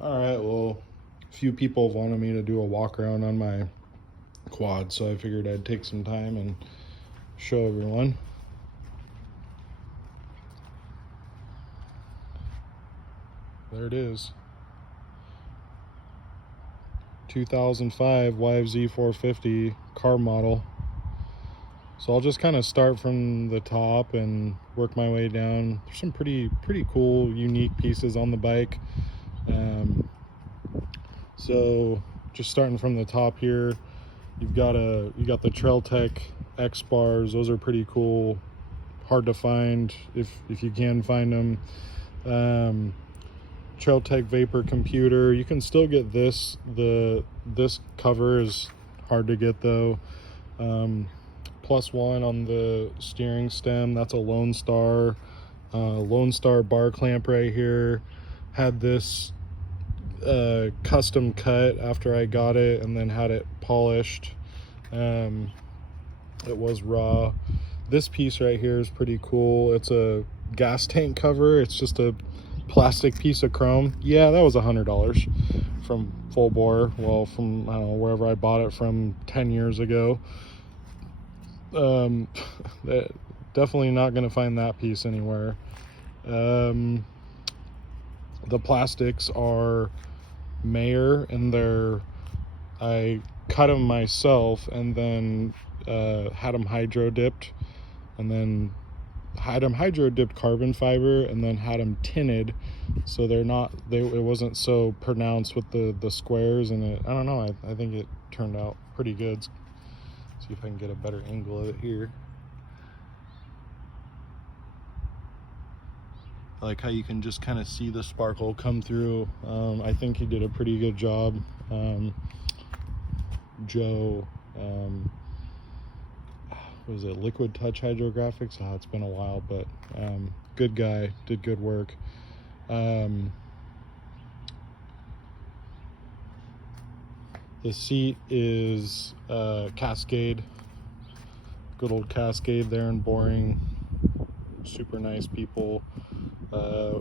All right, well, a few people wanted me to do a walk around on my quad, so I figured I'd take some time and show everyone. There it is. 2005 YFZ450 car model. So I'll just kind of start from the top and work my way down. There's some pretty cool, unique pieces on the bike. So just starting from the top here, you got the Trail Tech X bars. Those are pretty cool, hard to find if you can find them. Trail Tech Vapor computer. You can still get this. This cover is hard to get though. +1 on the steering stem. That's a Lone Star. Lone Star bar clamp right here. Had this custom cut after I got it, and then had it polished. It was raw. This piece right here is pretty cool. It's a gas tank cover. It's just a plastic piece of chrome. Yeah, that was $100 from Full Bore. Well, from, I don't know, wherever I bought it from 10 years ago. Definitely not gonna find that piece anywhere. The plastics are Mayer, and I cut them myself, and then had them hydro dipped, and then had them hydro dipped carbon fiber, and then had them tinted, so it wasn't so pronounced with the squares, and I don't know, I think it turned out pretty good. See if I can get a better angle of it here. I like how you can just kind of see the sparkle come through. I think he did a pretty good job. Joe, was it Liquid Touch Hydrographics? It's been a while, but good guy, did good work. The seat is Cascade, good old Cascade there in Boring. Super nice people.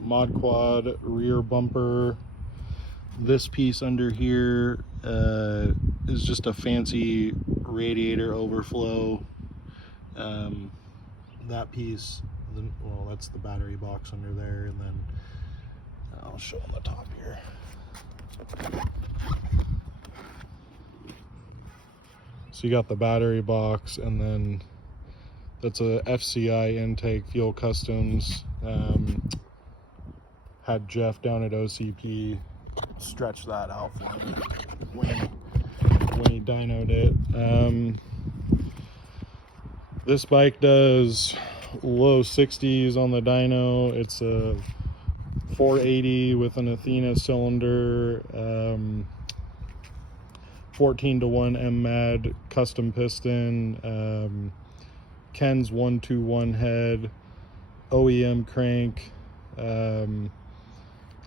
Mod Quad rear bumper. This piece under here is just a fancy radiator overflow. That piece, well, that's the battery box under there, and then I'll show on the top here. So you got the battery box, and then that's a FCI intake, Fuel Customs. Had Jeff down at OCP stretch that out for me when he dynoed it. This bike does low 60s on the dyno. It's a 480 with an Athena cylinder, 14-to-1 MMAD custom piston, Ken's 121 head, OEM crank,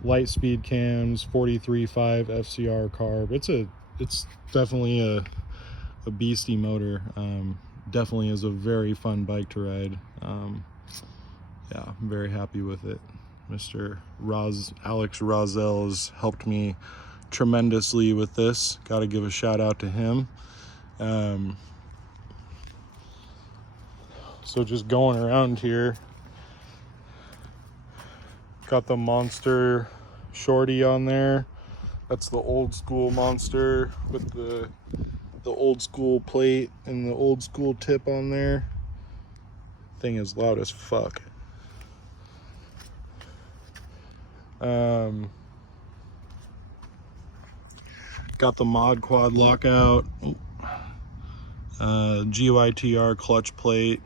light speed cams, 43.5 FCR carb. It's definitely a beastie motor. Definitely is a very fun bike to ride. Yeah, I'm very happy with it. Mr. Alex Rozelle has helped me tremendously with this. Got to give a shout out to him. So just going around here, got the Monster Shorty on there. That's the old school Monster with the old school plate and the old school tip on there. Thing is loud as fuck. Got the Mod Quad lockout, GYTR clutch plate.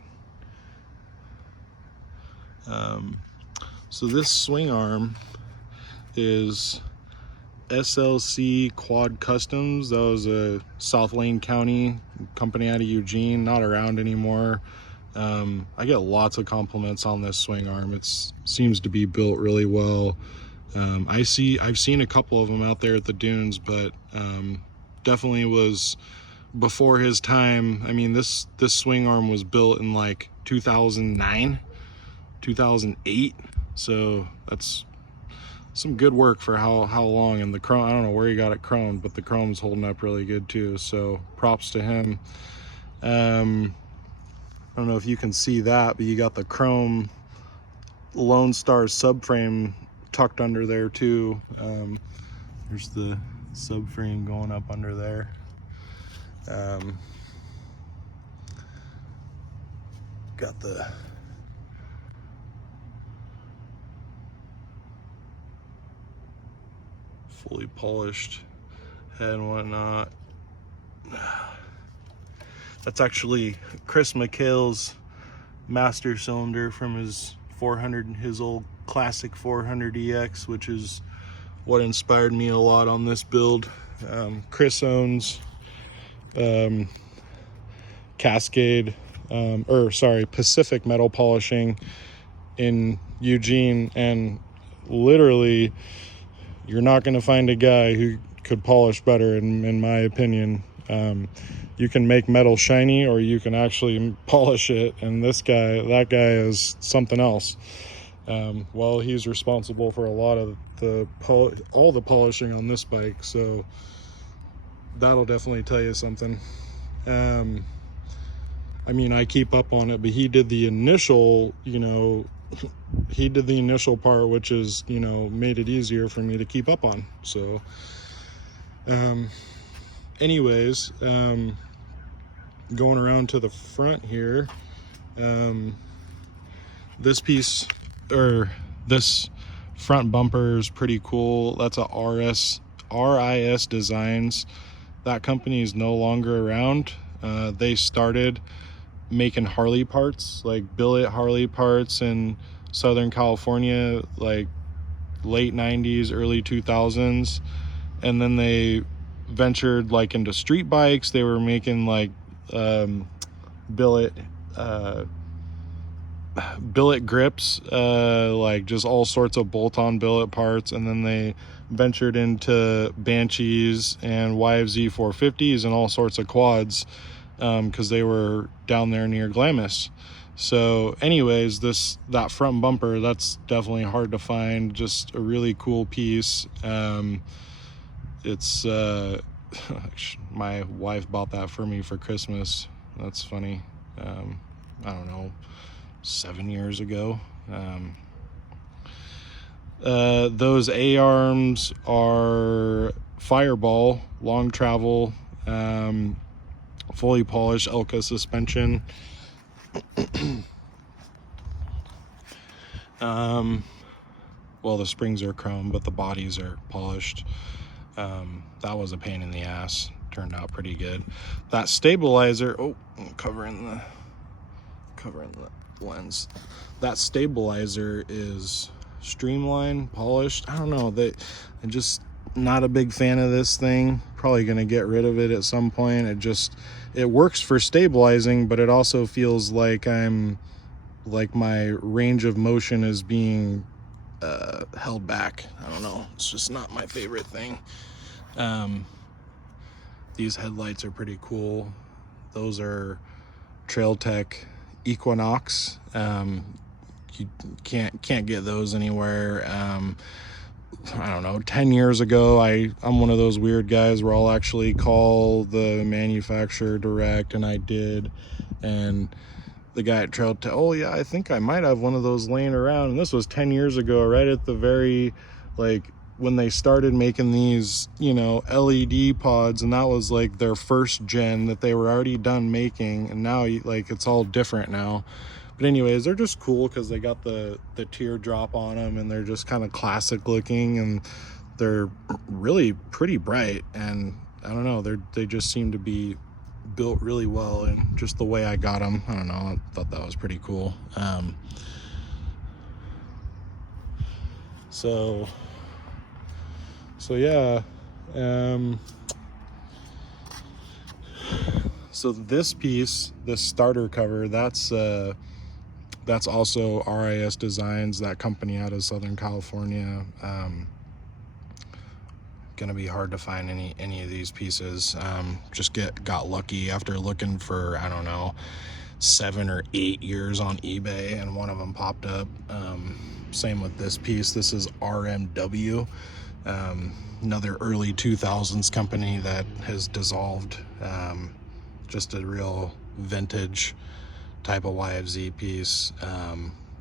So this swing arm is SLC Quad Customs. That was a South Lane County company out of Eugene, not around anymore. I get lots of compliments on this swing arm. It seems to be built really well. I've seen a couple of them out there at the dunes, but definitely was before his time. I mean, this swing arm was built in like 2009, 2008. So that's some good work for how long. And the chrome, I don't know where he got it chromed, but the chrome's holding up really good too, so props to him. I don't know if you can see that, but you got the chrome Lone Star subframe tucked under there too. There's the subframe going up under there. Got the fully polished head and whatnot. That's actually Chris McHale's master cylinder from his 400, his old classic 400 EX, which is what inspired me a lot on this build. Chris owns Cascade, Pacific Metal Polishing in Eugene, and literally you're not going to find a guy who could polish better, in my opinion. You can make metal shiny, or you can actually polish it, and that guy is something else. Well, he's responsible for a lot of all the polishing on this bike, so that'll definitely tell you something. I mean, I keep up on it, but he did the initial, he did the initial part, which is, made it easier for me to keep up on. So, anyways, going around to the front here, this piece, or this front bumper, is pretty cool. That's a RIS Designs. That company is no longer around. They started making Harley parts, like billet Harley parts in Southern California, like late 90s, early 2000s. And then they ventured like into street bikes. They were making like billet grips, like just all sorts of bolt-on billet parts. And then they ventured into Banshees and YFZ450s and all sorts of quads, because they were down there near Glamis. So anyways, that front bumper, that's definitely hard to find. Just a really cool piece. It's my wife bought that for me for Christmas. That's funny. I don't know, 7 years ago. Those A-arms are Fireball long travel, fully polished Elka suspension. Well, the springs are chrome, but the bodies are polished. That was a pain in the ass. Turned out pretty good. That stabilizer, I'm covering the lens. That stabilizer is streamlined, polished. I don't know, I'm just not a big fan of this thing. Probably gonna get rid of it at some point. It works for stabilizing, but it also feels like my range of motion is being held back. I don't know, it's just not my favorite thing. These headlights are pretty cool. Those are Trail Tech Equinox. You can't get those anywhere. I don't know, 10 years ago, I'm one of those weird guys where I'll actually call the manufacturer direct, and I did. And the guy at Trail Tech, oh yeah, I think I might have one of those laying around. And this was 10 years ago, right at the very, like, when they started making these, LED pods, and that was like their first gen that they were already done making. And now, like, it's all different now. But anyways, they're just cool because they got the teardrop on them, and they're just kind of classic looking, and they're really pretty bright. And I don't know, they just seem to be built really well, and just the way I got them, I don't know, I thought that was pretty cool. So yeah, so this piece, this starter cover, that's also RIS Designs, that company out of Southern California. Gonna be hard to find any of these pieces. Just got lucky after looking for, I don't know, 7 or 8 years on eBay, and one of them popped up. Same with this piece. This is RMW, another early 2000s company that has dissolved. Just a real vintage type of YFZ piece.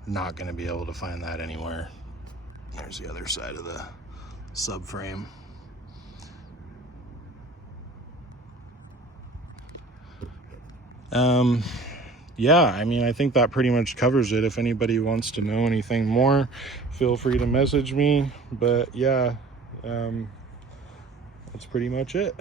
Not going to be able to find that anywhere. There's the other side of the subframe. Yeah, I mean, I think that pretty much covers it. If anybody wants to know anything more, feel free to message me. But yeah, that's pretty much it.